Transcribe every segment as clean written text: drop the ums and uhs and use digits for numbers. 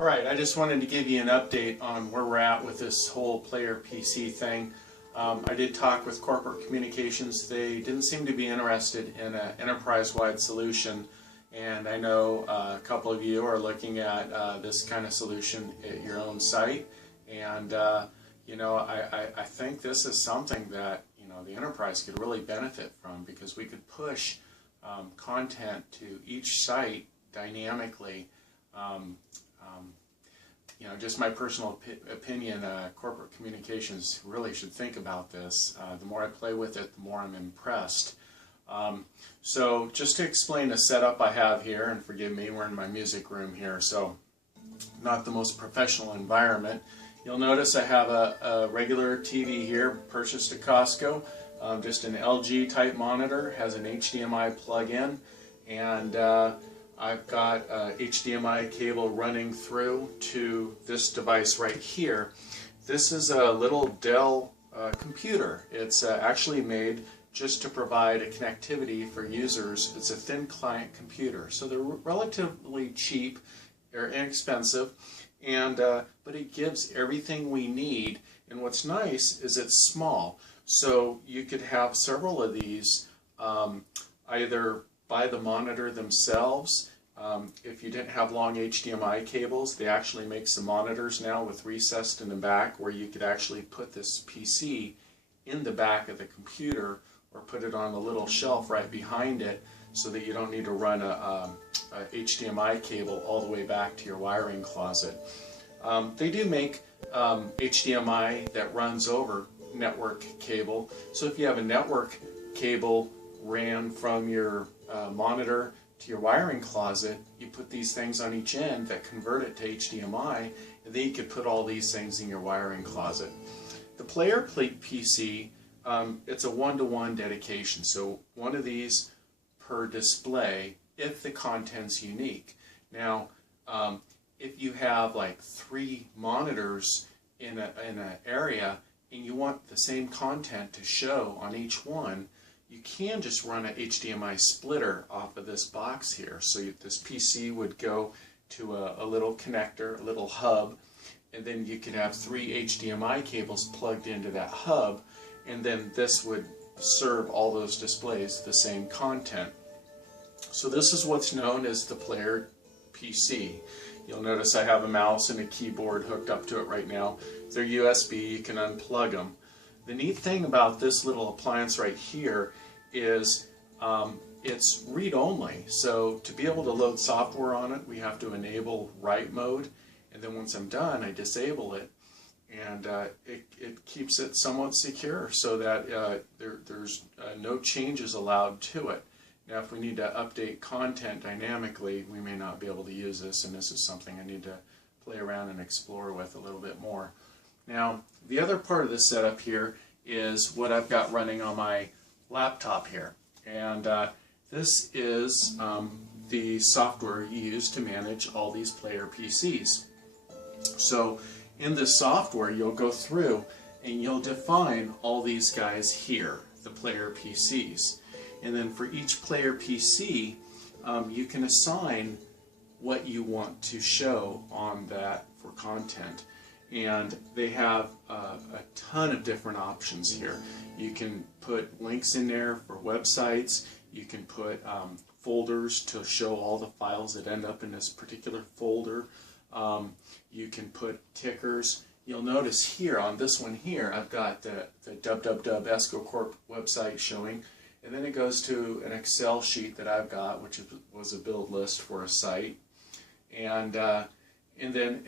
Alright, I just wanted to give you an update on where we're at with this whole player PC thing. I did talk with corporate communications. They didn't seem to be interested in an enterprise-wide solution, and I know a couple of you are looking at this kind of solution at your own site, and you know, I think this is something that the enterprise could really benefit from, because we could push content to each site dynamically. Just my personal opinion, corporate communications really should think about this. The more I play with it, the more I'm impressed. So just to explain the setup I have here, and forgive me, we're in my music room here, so not the most professional environment. You'll notice I have a regular TV here, purchased at Costco, just an LG type monitor, has an HDMI plug-in, and I've got a HDMI cable running through to this device right here. This is a little Dell computer. It's actually made just to provide a connectivity for users. It's a thin client computer, so they're relatively cheap, they're inexpensive, and but it gives everything we need. And what's nice is it's small, so you could have several of these either by the monitor themselves. If you didn't have long HDMI cables, they actually make some monitors now with recessed in the back where you could actually put this PC in the back of the computer or put it on a little shelf right behind it, so that you don't need to run a HDMI cable all the way back to your wiring closet. They do make HDMI that runs over network cable, so if you have a network cable ran from your monitor to your wiring closet, you put these things on each end that convert it to HDMI, and then you could put all these things in your wiring closet. The Player PC, it's a one-to-one dedication, so one of these per display if the content's unique. Now, if you have like 3 monitors in an area and you want the same content to show on each one, you can just run an HDMI splitter off of this box here. So this PC would go to a little connector, a little hub, and then you could have 3 HDMI cables plugged into that hub, and then this would serve all those displays the same content. So this is what's known as the Player PC. You'll notice I have a mouse and a keyboard hooked up to it right now. They're USB, you can unplug them. The neat thing about this little appliance right here is it's read-only. So to be able to load software on it, we have to enable write mode, and then once I'm done, I disable it, and it keeps it somewhat secure so that there's no changes allowed to it. Now, if we need to update content dynamically, we may not be able to use this, and this is something I need to play around and explore with a little bit more. Now, the other part of the setup here is what I've got running on my laptop here. And this is the software you use to manage all these Player PCs. So in this software, you'll go through and you'll define all these guys here, the Player PCs. And then for each Player PC, you can assign what you want to show on that for content. And they have a ton of different options here. You can put links in there for websites. You can put folders to show all the files that end up in this particular folder. You can put tickers. You'll notice here on this one here, I've got the www ESCO Corp website showing, and then it goes to an Excel sheet that I've got, which was a build list for a site, and then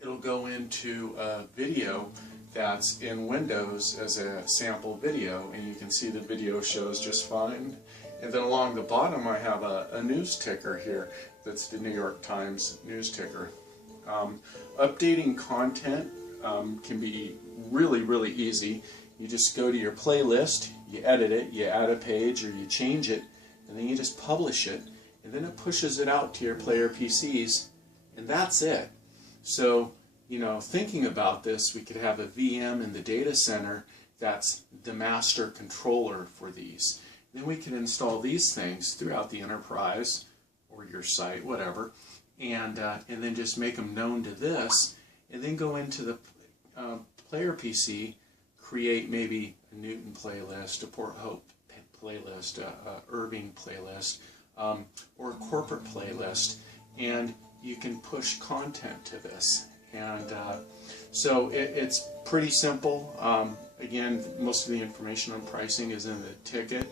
it'll go into a video that's in Windows as a sample video, and you can see the video shows just fine. And then along the bottom I have a news ticker here that's the New York Times news ticker. Updating content can be really easy. You just go to your playlist, you edit it, you add a page or you change it, and then you just publish it, and then it pushes it out to your Player PCs, and that's it. So, thinking about this, we could have a VM in the data center that's the master controller for these. Then we can install these things throughout the enterprise or your site, whatever, and then just make them known to this, and then go into the player PC, create maybe a Newton playlist, a Port Hope playlist, a Irving playlist, or a corporate playlist, and you can push content to this. And so it's pretty simple. Again, most of the information on pricing is in the ticket.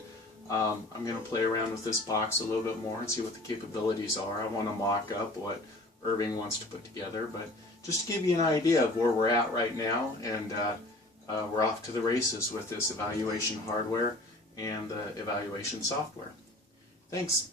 I'm going to play around with this box a little bit more and see what the capabilities are. I want to mock up what Irving wants to put together, but just to give you an idea of where we're at right now, and we're off to the races with this evaluation hardware and the evaluation software. Thanks.